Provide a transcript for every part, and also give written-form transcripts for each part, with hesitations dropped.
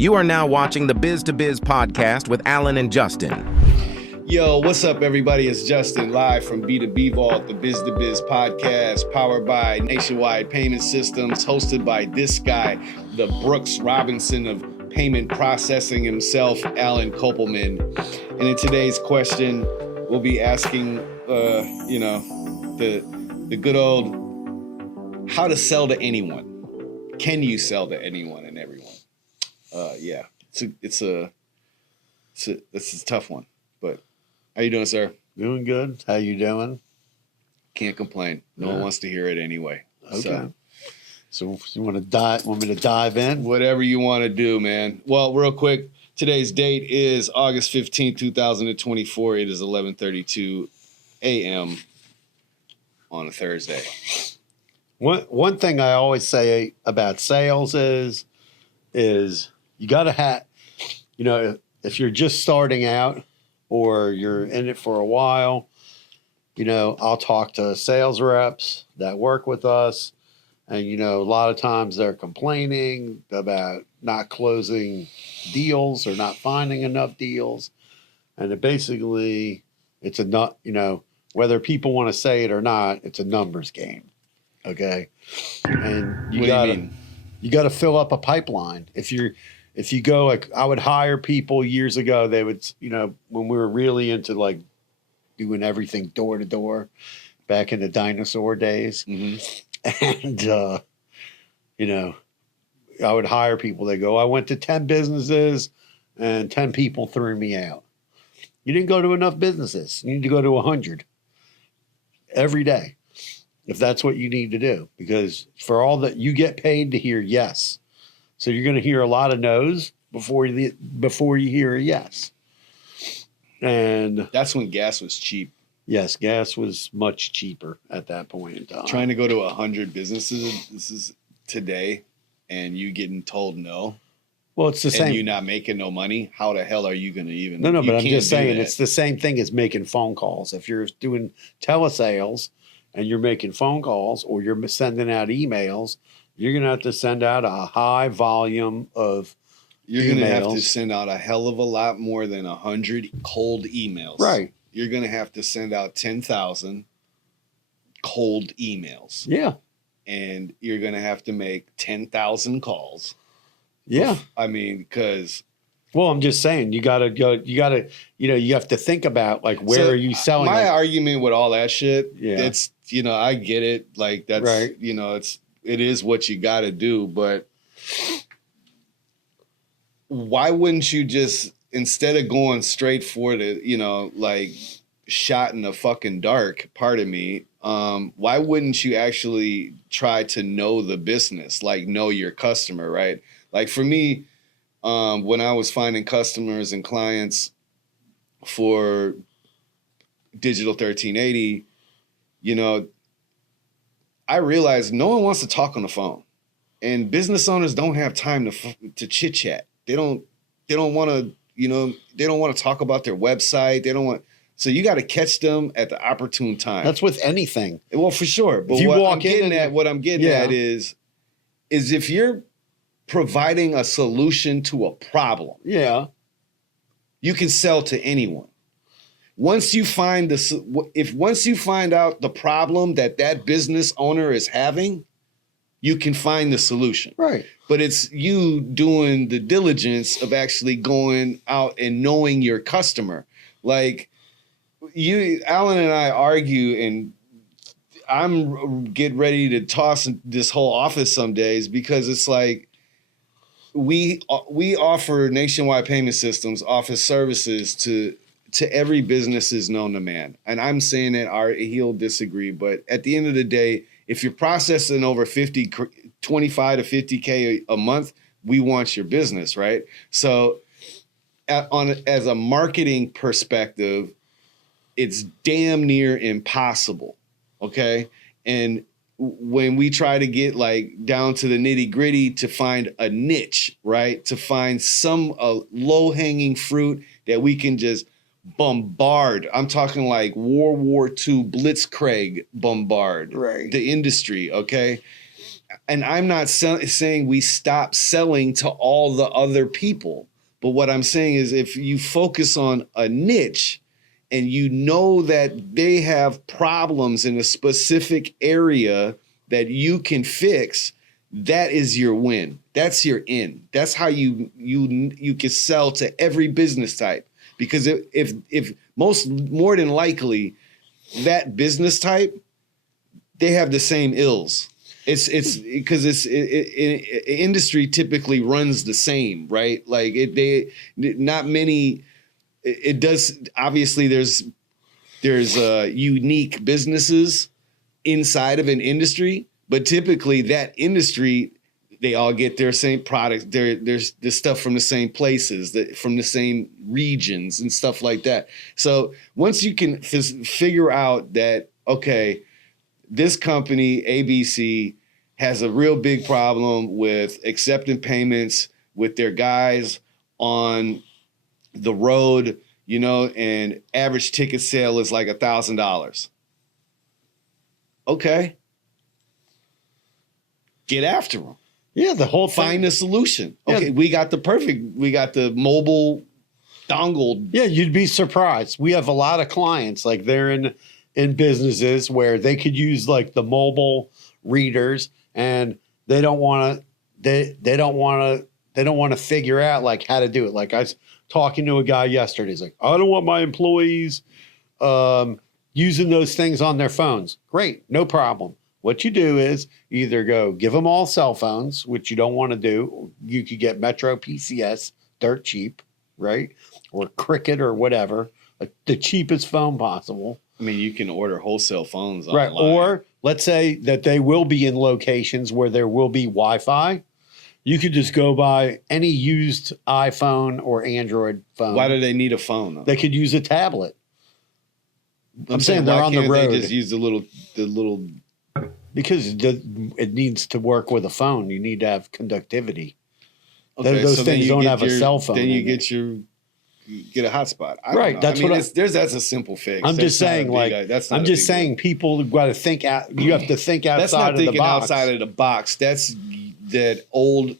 You are now watching the Biz to Biz podcast with Alan and Justin. Yo, what's up, everybody? It's Justin live from B2B Vault, the Biz to Biz podcast, powered by Nationwide Payment Systems, hosted by this guy, the Brooks Robinson of payment processing himself, Alan Kopelman. And in today's question, we'll be asking, the good old, how to sell to anyone. Can you sell to anyone and everyone? It's a tough one, but how you doing, sir? Doing good. How you doing? Can't complain. No one wants to hear it anyway. Okay. So you want me to dive in? Whatever you want to do, man. Well, real quick, today's date is August 15th, 2024. It is 11:32 a.m. on a Thursday. One thing I always say about sales is you got to have, if you're just starting out or you're in it for a while, I'll talk to sales reps that work with us. And, a lot of times they're complaining about not closing deals or not finding enough deals. And it's whether people want to say it or not, it's a numbers game. Okay. And you got to fill up a pipeline. If you go, like, I would hire people years ago, they would, when we were really into like doing everything door to door back in the dinosaur days. Mm-hmm. And, I would hire people. They go, I went to 10 businesses and 10 people threw me out. You didn't go to enough businesses. You need to go to 100 every day, if that's what you need to do, because for all that, you get paid to hear yes. So you're going to hear a lot of no's before you hear a yes. And that's when gas was cheap. Yes, gas was much cheaper at that point in time. Trying to go to 100 businesses, this is today, and you getting told no. Well, it's the same. And you not making no money. How the hell are you going to even? No, but I'm just saying it's the same thing as making phone calls. If you're doing telesales and you're making phone calls or you're sending out emails, you're going to have to send out a high volume of You're going to have to send out a hell of a lot more than 100 cold emails. Right. You're going to have to send out 10,000 cold emails. Yeah. And you're going to have to make 10,000 calls. Yeah. I mean, because... Well, I'm just saying, you have to think about, like, where are you selling? My argument with all that shit, yeah. It's, I get it. Like, that's, right. It is what you got to do, but why wouldn't you just, instead of going straight for the, like shot in the fucking dark, pardon me, why wouldn't you actually try to know the business, like know your customer, right? Like for me, when I was finding customers and clients for Digital 1380, I realized no one wants to talk on the phone, and business owners don't have time to chit chat. They don't want to, they don't want to talk about their website. So you got to catch them at the opportune time. That's with anything. Well, for sure. But what I'm getting at is if you're providing a solution to a problem, yeah, you can sell to anyone. Once you find once you find out the problem that business owner is having, you can find the solution. Right. But it's you doing the diligence of actually going out and knowing your customer. Like Alan and I argue, and I'm get ready to toss this whole office some days, because it's like we offer Nationwide Payment Systems office services to every business is known to man. And I'm saying that he'll disagree, but at the end of the day, if you're processing over 25 to 50K a month, we want your business, right? So as a marketing perspective, it's damn near impossible, okay? And when we try to get like down to the nitty gritty to find a niche, right? To find some low hanging fruit that we can just bombard. I'm talking like World War II Blitzkrieg bombard right. the industry, okay? and I'm not saying we stop selling to all the other people, but what I'm saying is if you focus on a niche and you know that they have problems in a specific area that you can fix, that is your win. That's your in. That's how you can sell to every business type. Because if more than likely that business type, they have the same ills. It's because industry typically runs the same, right? Like not many. It does, obviously there's unique businesses inside of an industry, but typically that industry, they all get their same products. There's the stuff from the same places, from the same regions and stuff like that. So once you can figure out that, okay, this company, ABC, has a real big problem with accepting payments with their guys on the road, and average ticket sale is like $1,000. Okay. Get after them. Yeah, the whole thing. Find a solution. Okay, yeah. We got the mobile dongle. Yeah, you'd be surprised. We have a lot of clients, like they're in businesses where they could use like the mobile readers, and they don't want to figure out like how to do it. Like I was talking to a guy yesterday. He's like, I don't want my employees using those things on their phones. Great, no problem. What you do is either go give them all cell phones, which you don't want to do. You could get Metro PCS dirt cheap, right? Or Cricket or whatever, like the cheapest phone possible. I mean, you can order wholesale phones online. Right. Or let's say that they will be in locations where there will be Wi-Fi. You could just go buy any used iPhone or Android phone. Why do they need a phone, though? They could use a tablet. I'm saying they're on the road. They just use the little. Because it needs to work with a phone. You need to have conductivity. Okay, those things don't have a cell phone. Then you get a hotspot. Right. That's that's a simple fix. I'm just saying, I'm just saying people have got to think out. You have to think outside of the box. That's not thinking outside of the box. That's that old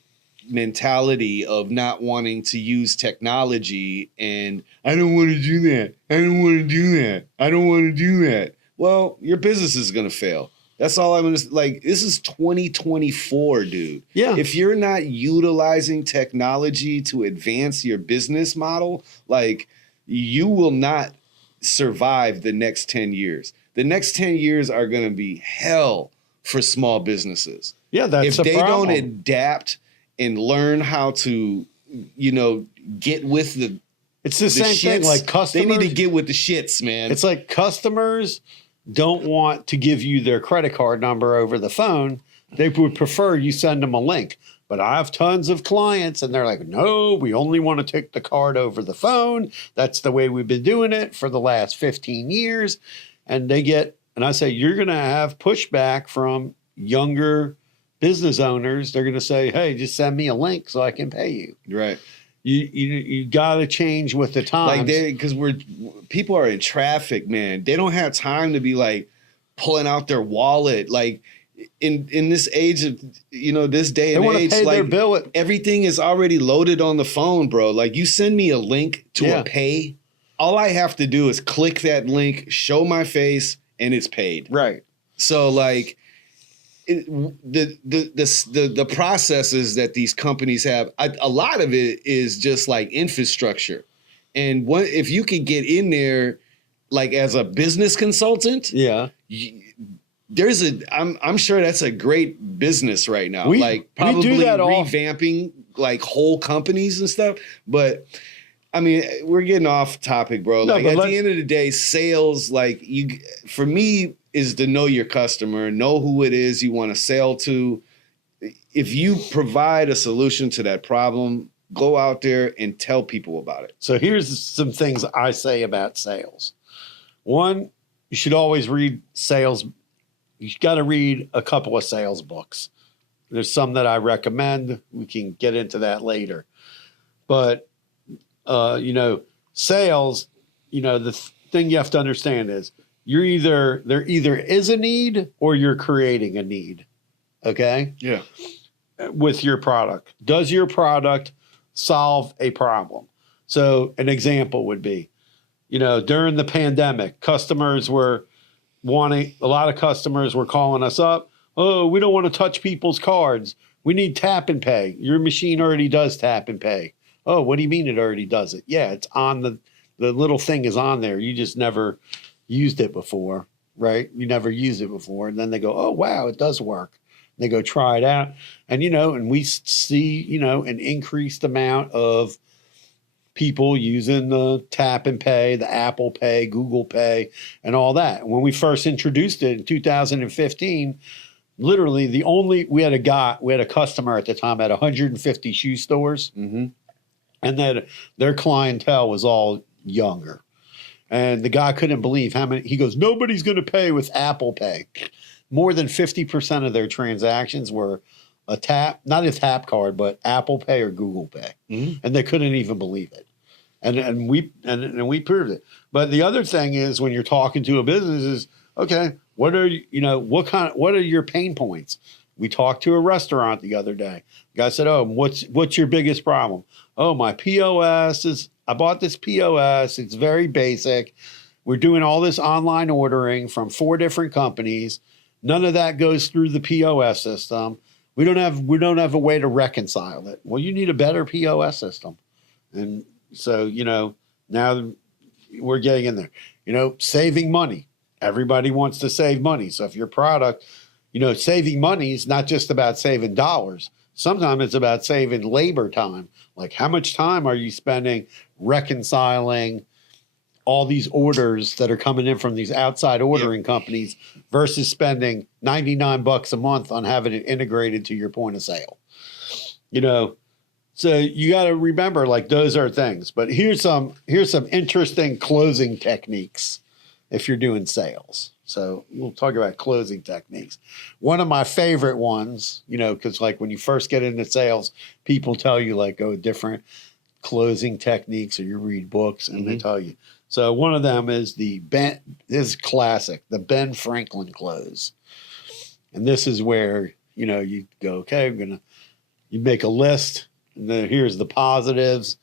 mentality of not wanting to use technology, and I don't want to do that. I don't want to do that. I don't want to do that. Well, your business is going to fail. That's all I'm going to like. This is 2024, dude. Yeah. If you're not utilizing technology to advance your business model, like you will not survive the next 10 years. The next 10 years are going to be hell for small businesses. Yeah, that's if they don't adapt and learn how to, get with the. It's the same shits, thing. Like customers, they need to get with the shits, man. It's like customers don't want to give you their credit card number over the phone. They would prefer you send them a link. But I have tons of clients and they're like, no, we only want to take the card over the phone. That's the way we've been doing it for the last 15 years. And I say, you're going to have pushback from younger business owners. They're going to say, hey, just send me a link so I can pay you. Right. You got to change with the times. Like because people are in traffic, man. They don't have time to be like pulling out their wallet. Like in this age of this day and age, pay like their bill everything is already loaded on the phone, bro. Like you send me a link to a pay, all I have to do is click that link, show my face, and it's paid. Right. So like. The processes that these companies have, a lot of it is just like infrastructure. And if you could get in there, like as a business consultant, I'm sure that's a great business right now. Probably do that revamping like whole companies and stuff. But I mean, we're getting off topic, bro. At the end of the day, sales, for me, is to know your customer, know who it is you want to sell to. If you provide a solution to that problem, go out there and tell people about it. So here's some things I say about sales. One, you should always read sales. You got to read a couple of sales books. There's some that I recommend. We can get into that later. But, sales, the thing you have to understand is there either is a need or you're creating a need. Okay. Yeah. With your product. Does your product solve a problem? So an example would be, during the pandemic, a lot of customers were calling us up. Oh, we don't want to touch people's cards. We need tap and pay. Your machine already does tap and pay. Oh, what do you mean it already does it? Yeah, it's on the little thing is on there. You just never used it before, right? You never used it before. And then they go, oh, wow, it does work. They go try it out. And, and we see, an increased amount of people using the tap and pay, the Apple Pay, Google Pay, and all that. When we first introduced it in 2015, literally we had a customer at the time at 150 shoe stores, and then their clientele was all younger. And the guy couldn't believe how many, he goes, nobody's going to pay with Apple Pay. More than 50% of their transactions were not a tap card, but Apple Pay or Google Pay. And they couldn't even believe it. And we proved it. But the other thing is when you're talking to a business is, okay, what are your pain points? We talked to a restaurant the other day. The guy said, oh, what's your biggest problem? Oh, my I bought this POS. It's very basic. We're doing all this online ordering from 4 different companies. None of that goes through the POS system. We don't have a way to reconcile it. Well, you need a better POS system. And so, now we're getting in there. Saving money. Everybody wants to save money. So if your product, saving money is not just about saving dollars. Sometimes it's about saving labor time. Like how much time are you spending reconciling all these orders that are coming in from these outside ordering companies versus spending $99 a month on having it integrated to your point of sale. So you got to remember, like, those are things. But here's some interesting closing techniques if you're doing sales. So we'll talk about closing techniques. One of my favorite ones, because like when you first get into sales, people tell you like, different closing techniques, or you read books and they tell you. So one of them is this is classic, the Ben Franklin close. And this is where, you go, okay, you make a list, and then here's the positives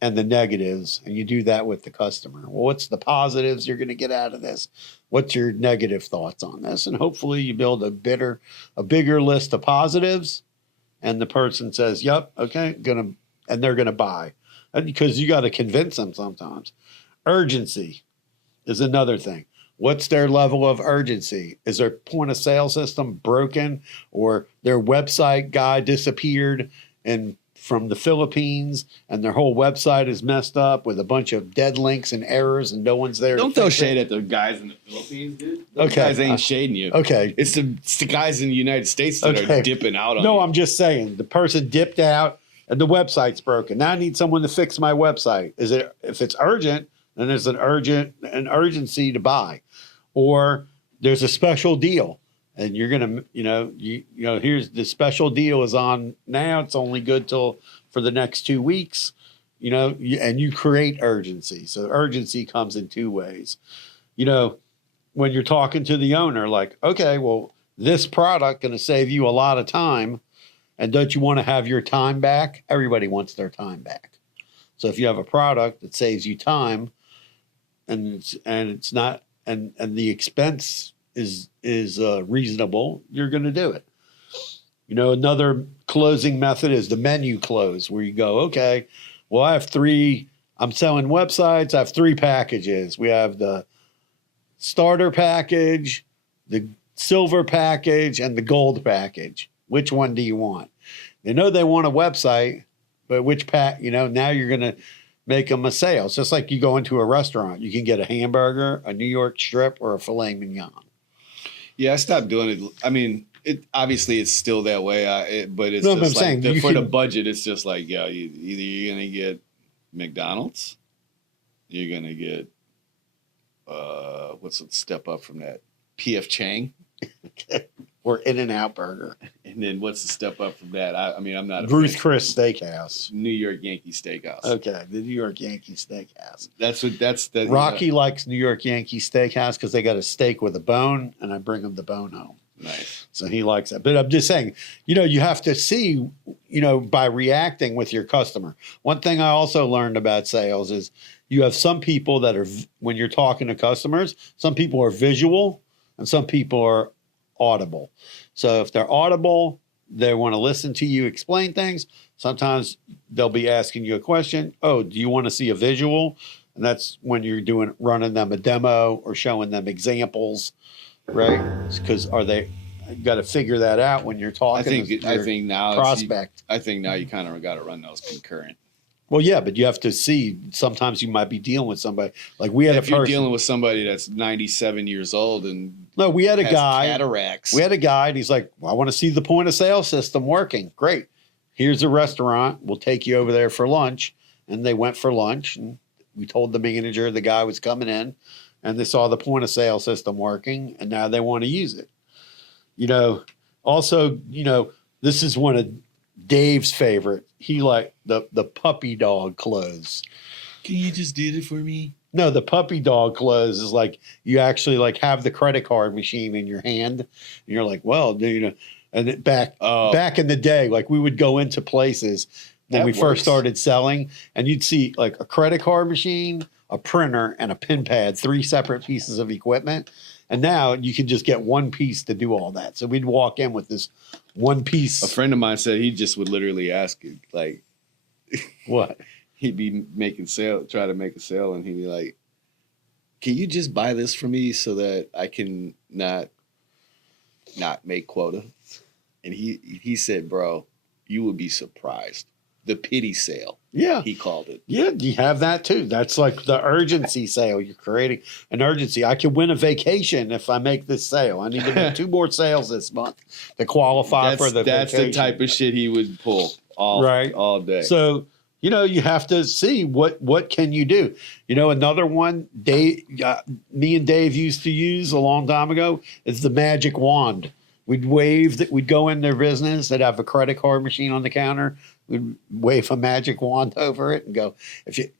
and the negatives, and you do that with the customer. Well, what's the positives you're going to get out of this? What's your negative thoughts on this? And hopefully you build a bigger list of positives, and the person says, yep, okay, and they're going to buy. And because you got to convince them sometimes. Urgency is another thing. What's their level of urgency? Is their point of sale system broken, or their website guy disappeared from the Philippines and their whole website is messed up with a bunch of dead links and errors and no one's there? Don't throw shade at the guys in the Philippines, dude. Those guys ain't shading you. Okay. It's the guys in the United States that are dipping out on you. No, I'm just saying the person dipped out and the website's broken. Now I need someone to fix my website. If it's urgent, then there's an urgency to buy. Or there's a special deal. And you're going to, here's the special deal is on now. It's only good for the next 2 weeks, and you create urgency. So urgency comes in 2 ways. When you're talking to the owner, like, okay, well, this product going to save you a lot of time. And don't you want to have your time back? Everybody wants their time back. So if you have a product that saves you time and it's not, and the expense is reasonable, you're going to do it. Another closing method is the menu close, where you go, okay, well, I'm selling websites. I have 3 packages. We have the starter package, the silver package, and the gold package. Which one do you want? They know they want a website, but which now you're going to make them a sale. It's just like you go into a restaurant. You can get a hamburger, a New York strip, or a filet mignon. Yeah, I stopped doing it. I mean, obviously it's still that way, but it's just like for the budget, it's just like, either you're going to get McDonald's, you're going to get, what's the step up from that? P.F. Chang. Or In-N-Out Burger. And then what's the step up from that? I'm not a Ruth Chris Steakhouse. New York Yankee Steakhouse. Okay, the New York Yankee Steakhouse. Rocky likes New York Yankee Steakhouse because they got a steak with a bone, and I bring them the bone home. Nice. So he likes that. But I'm just saying, you have to see, by reacting with your customer. One thing I also learned about sales is you have some people that are, when you're talking to customers, some people are visual and some people are audible. So if they're audible, they want to listen to you explain things. Sometimes they'll be asking you a question. Oh, do you want to see a visual? And that's when you're running them a demo or showing them examples, right? Because you got to figure that out when you're talking. I think now prospect. I think now you kind of got to run those concurrent. Well, yeah, but you have to see. Sometimes you might be dealing with somebody like we had. If you're dealing with somebody that's 97 years old and we had a guy cataracts. We had a guy, and he's like, well, "I want to see the point of sale system working." Great. Here's a restaurant. We'll take you over there for lunch. And they went for lunch, and we told the manager the guy was coming in, and they saw the point of sale system working, and now they want to use it. Also, this is one of Dave's favorite. He liked the puppy dog clothes. Can you just do it for me? No, the puppy dog clothes is like you actually like have the credit card machine in your hand, and you're like, well, and back in the day, like we would go into places when we first started selling, and you'd see like a credit card machine, a printer, and a pin pad, 3 separate pieces of equipment. And now you can just get one piece to do all that. So we'd walk in with this one piece. A friend of mine said he just would literally ask you, like, what? He'd be try to make a sale, and he'd be like, can you just buy this for me so that I can not make quota? And he said, bro, you would be surprised. The pity sale. Yeah. He called it. Yeah, you have that too. That's like the urgency sale. You're creating an urgency. I could win a vacation if I make this sale. I need to make 2 more sales this month to qualify for the That's vacation. the type of shit he would pull all day. So, you have to see what can you do. Another one me and Dave used to use a long time ago is the magic wand. We'd go in their business. They'd have a credit card machine on the counter. We'd wave a magic wand over it and go,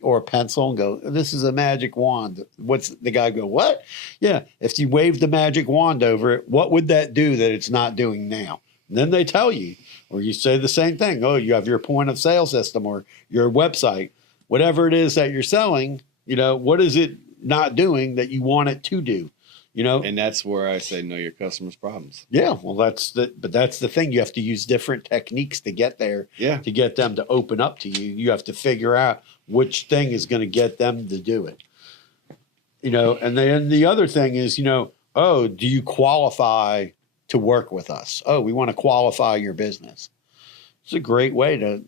or a pencil and go, this is a magic wand. What's the guy go, what? Yeah. If you wave the magic wand over it, what would that do that it's not doing now? And then they tell you, or you say the same thing. Oh, you have your point of sale system or your website, whatever it is that you're selling, what is it not doing that you want it to do? And that's where I say, know your customer's problems. Yeah, well, that's the thing. You have to use different techniques to get there. Yeah. To get them to open up to you. You have to figure out which thing is going to get them to do it. And then the other thing is, do you qualify to work with us? Oh, we want to qualify your business. It's a great way to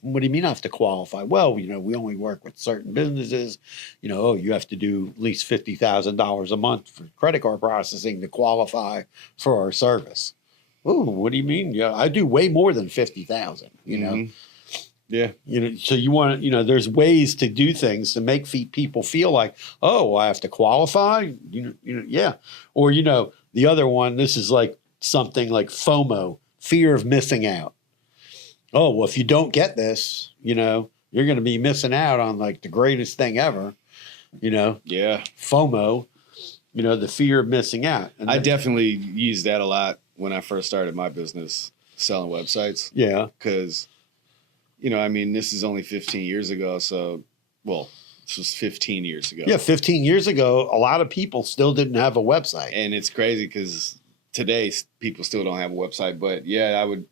what do you mean I have to qualify? Well, we only work with certain businesses. You have to do at least $50,000 a month for credit card processing to qualify for our service. Oh, what do you mean? Yeah, I do way more than 50,000. Mm-hmm. Yeah. So you want to, there's ways to do things to make people feel like, oh, I have to qualify. Yeah. Or the other one. This is like something like FOMO, fear of missing out. Oh, well, if you don't get this, you're going to be missing out on like the greatest thing ever, Yeah. FOMO, the fear of missing out. And I definitely used that a lot when I first started my business selling websites. Yeah. Because, this is only 15 years ago. So, this was 15 years ago. Yeah, 15 years ago, a lot of people still didn't have a website. And it's crazy because today people still don't have a website. But yeah, I would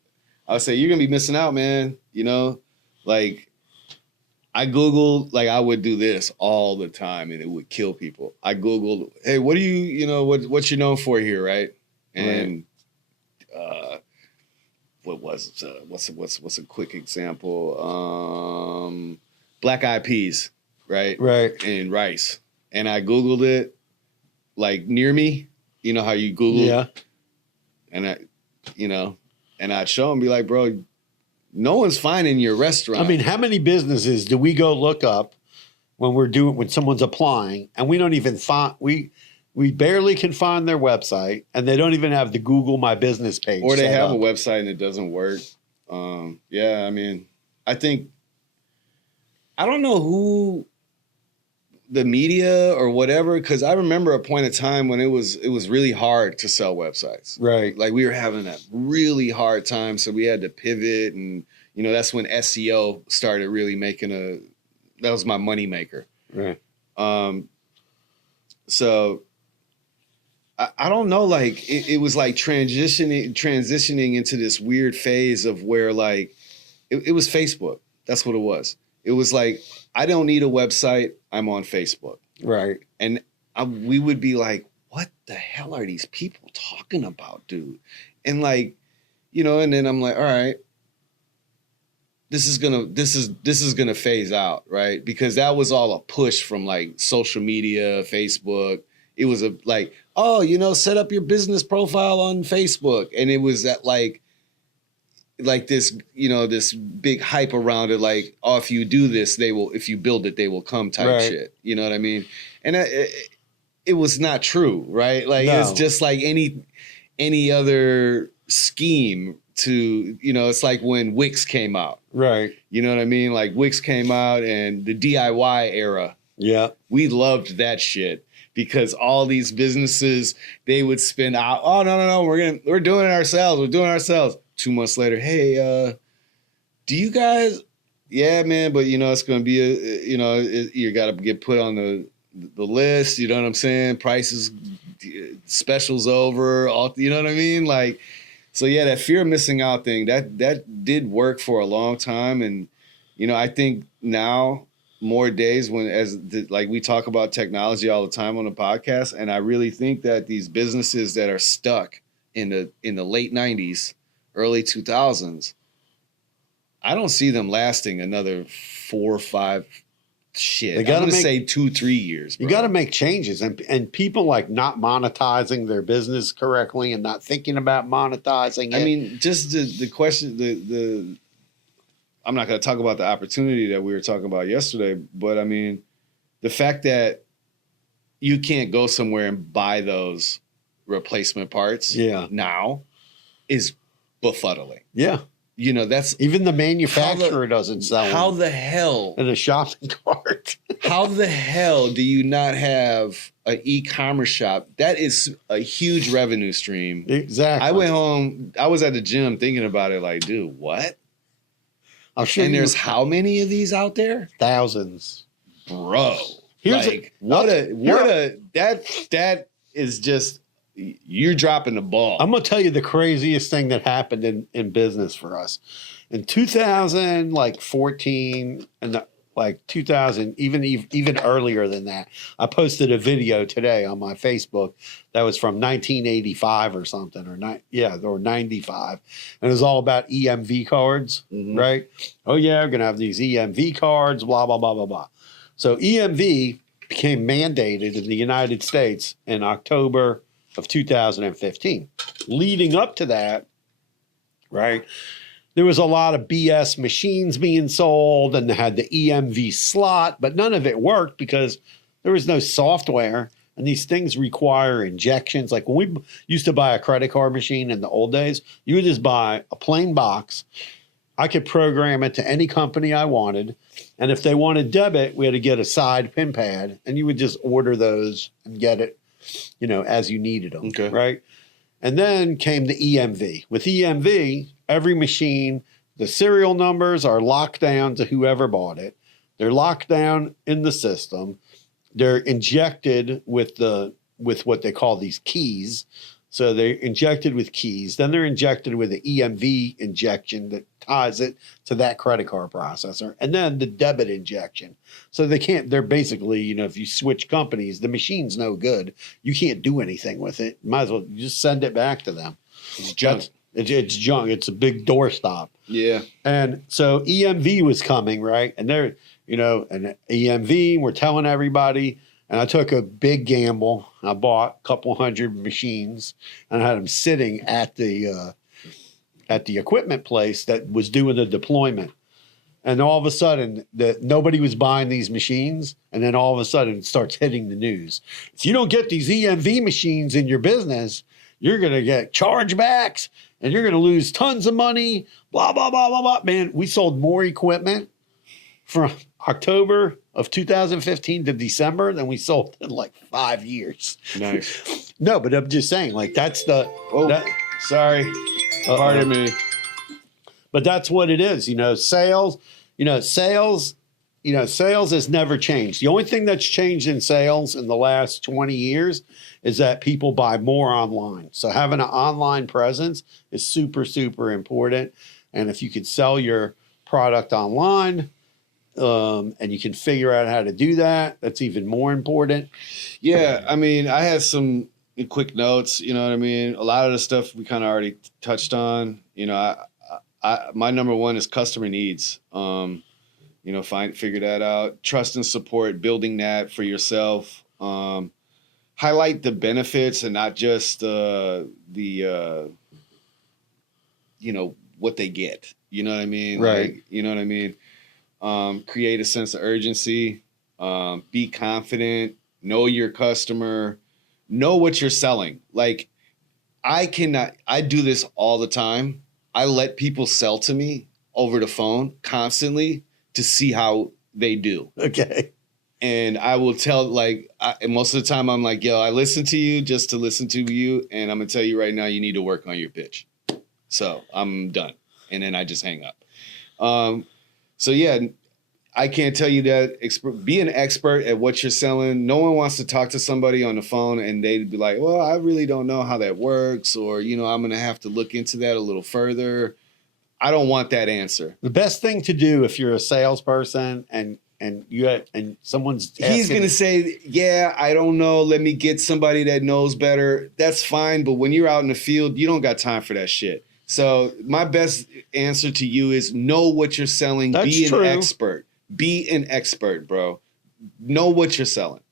say you're gonna be missing out, man. Like I Googled, like I would do this all the time, and it would kill people. I Googled, hey, what do what you known for here, right? And what was it? What's a quick example? Black eyed peas, right? Right. And rice. And I Googled it, like near me. You know how you Google? Yeah. And and I'd show them, be like, bro, no one's finding your restaurant. I mean, how many businesses do we go look up when someone's applying, and we don't even find we barely can find their website, and they don't even have the Google My Business page, or they have a website and it doesn't work. Yeah, I mean, I don't know who the media or whatever, because I remember a point of time when it was really hard to sell websites. Right. Like we were having a really hard time, so we had to pivot, and that's when SEO started really that was my money maker. Right. So I don't know, like it was like transitioning into this weird phase of where like it was Facebook. That's what it was. It was like, I don't need a website. I'm on Facebook. Right. And we would be like, what the hell are these people talking about, dude? And like, and then I'm like, all right, this is gonna phase out, right? Because that was all a push from like social media, Facebook. It was like, oh, set up your business profile on Facebook. And it was that like this, this big hype around it, like, oh, if you do this, if you build it, they will come type right. shit. You know what I mean? And it was not true, right? Like, No. It's just like any other scheme to, it's like when Wix came out. Right. You know what I mean? Like Wix came out and the DIY era. Yeah. We loved that shit. Because all these businesses, they would spin out, oh, no, we're doing it ourselves. We're doing it ourselves. 2 months later, hey, do you guys? Yeah, man, but it's going to be you got to get put on the list. You know what I'm saying? Prices, specials over. All, you know what I mean? Like, so yeah, that fear of missing out thing that did work for a long time, and I think now more days like we talk about technology all the time on the podcast, and I really think that these businesses that are stuck in the late 90s. Early 2000s, I don't see them lasting another 4 or 5 shit. I'm gonna say 2-3 years. Bro. You got to make changes, and people like not monetizing their business correctly and not thinking about monetizing it. I mean, just the question, I'm not going to talk about the opportunity that we were talking about yesterday, but I mean, the fact that you can't go somewhere and buy those replacement parts now is befuddling. Yeah. That's even the manufacturer doesn't sell them. How the hell in a shopping cart? How the hell do you not have an e-commerce shop? That is a huge revenue stream. Exactly. I went home. I was at the gym thinking about it. Like, dude, what? I'll show and you. There's how many of these out there? Thousands, bro. Here's that is just. You're dropping the ball. I'm going to tell you the craziest thing that happened in business for us. In 2014 and 2000, even earlier than that, I posted a video today on my Facebook that was from 1985 or something, or 95. And it was all about EMV cards, right? Oh, yeah, we're going to have these EMV cards, blah, blah, blah, blah, blah. So EMV became mandated in the United States in October of 2015. Leading up to that, right, there was a lot of BS machines being sold, and they had the EMV slot, but none of it worked because there was no software, and these things require injections. Like when we used to buy a credit card machine in the old days, you would just buy a plain box. I could program it to any company I wanted, and if they wanted debit, we had to get a side pin pad, and you would just order those and get it as you needed them, right? And then came the EMV. With EMV, every machine, the serial numbers are locked down to whoever bought it. They're locked down in the system. They're injected with what they call these keys. So they're injected with keys. Then they're injected with an EMV injection that ties it to that credit card processor. And then the debit injection. So they're basically, if you switch companies, the machine's no good. You can't do anything with it. Might as well just send it back to them. It's junk. It's junk. It's a big doorstop. Yeah. And so EMV was coming, right? And they're, and EMV, we're telling everybody. And I took a big gamble. I bought a couple hundred machines, and I had them sitting at the equipment place that was doing the deployment. And all of a sudden, nobody was buying these machines. And then all of a sudden, it starts hitting the news. If you don't get these EMV machines in your business, you're going to get chargebacks, and you're going to lose tons of money. Blah blah blah blah blah. Man, we sold more equipment October of 2015 to December, then we sold in like 5 years. Nice. No, but I'm just saying, like that's the. Oh, that- sorry. Pardon me. But that's what it is, sales, sales has never changed. The only thing that's changed in sales in the last 20 years is that people buy more online. So having an online presence is super, super important. And if you can sell your product online and you can figure out how to do that, that's even more important. Yeah, I mean, I had some quick notes, you know what I mean? A lot of the stuff we kind of already touched on. My number one is customer needs. Figure that out. Trust and support, building that for yourself. Highlight the benefits and not just what they get. You know what I mean? Right. Like, you know what I mean? Create a sense of urgency. Be confident. Know your customer. Know what you're selling. Like, I do this all the time. I let people sell to me over the phone constantly to see how they do. Okay. And I will tell, and most of the time I'm like, yo, I listen to you just to listen to you. And I'm going to tell you right now, you need to work on your pitch. So I'm done. And then I just hang up. I can't tell you that. Be an expert at what you're selling. No one wants to talk to somebody on the phone and they'd be like, well, I really don't know how that works. Or, I'm going to have to look into that a little further. I don't want that answer. The best thing to do if you're a salesperson and someone's he's going to say, yeah, I don't know. Let me get somebody that knows better. That's fine. But when you're out in the field, you don't got time for that shit. So my best answer to you is know what you're selling. Be an expert. Be an expert, bro. Know what you're selling.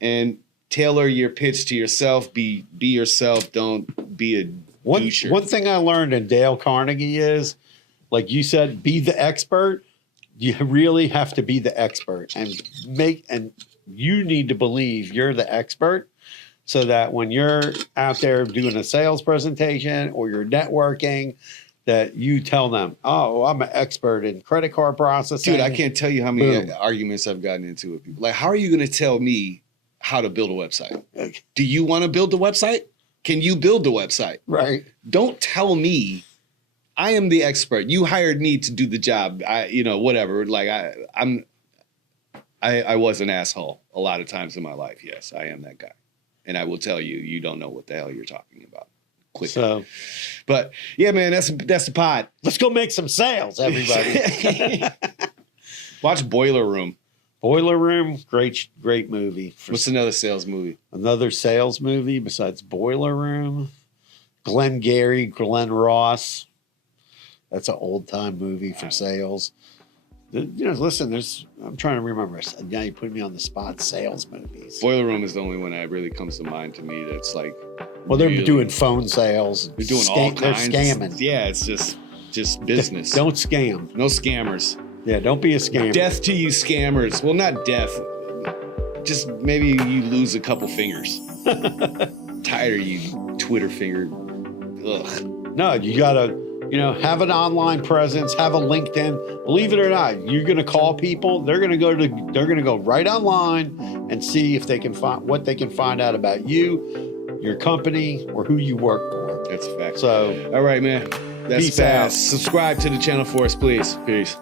And tailor your pitch to yourself. Be yourself. Don't be a doucher. One thing I learned in Dale Carnegie is, like you said, be the expert. You really have to be the expert and you need to believe you're the expert so that when you're out there doing a sales presentation or you're networking, that you tell them, oh, I'm an expert in credit card processing. Dude, I can't tell you how many arguments I've gotten into with people. Like, how are you going to tell me how to build a website? Do you want to build the website? Can you build the website? Right. Don't tell me I am the expert. You hired me to do the job. Whatever. Like I was an asshole a lot of times in my life. Yes, I am that guy. And I will tell you, you don't know what the hell you're talking about. Quick. So, but yeah, man, that's the pod. Let's go make some sales, everybody. Watch Boiler Room. Boiler Room, great movie. What's another sales movie? Another sales movie besides Boiler Room? Glenn Gary, Glenn Ross. That's an old time movie for sales. Listen, I'm trying to remember. Now you put me on the spot. Sales movies. Boiler Room is the only one that really comes to mind to me. That's like, well, they're doing phone sales. They're doing all kinds. They're scamming. Yeah, it's just business. Don't scam. No scammers. Yeah, don't be a scammer. Death to you scammers. Well, not death. Just maybe you lose a couple fingers. Tired of you Twitter finger. Ugh. No, you gotta. Have an online presence, have a LinkedIn. Believe it or not, you're going to call people. They're going to go right online and see if they can find what they can find out about you, your company, or who you work for. That's a fact. So, all right, man. That's peace fast. out. Subscribe to the channel for us, please. Peace.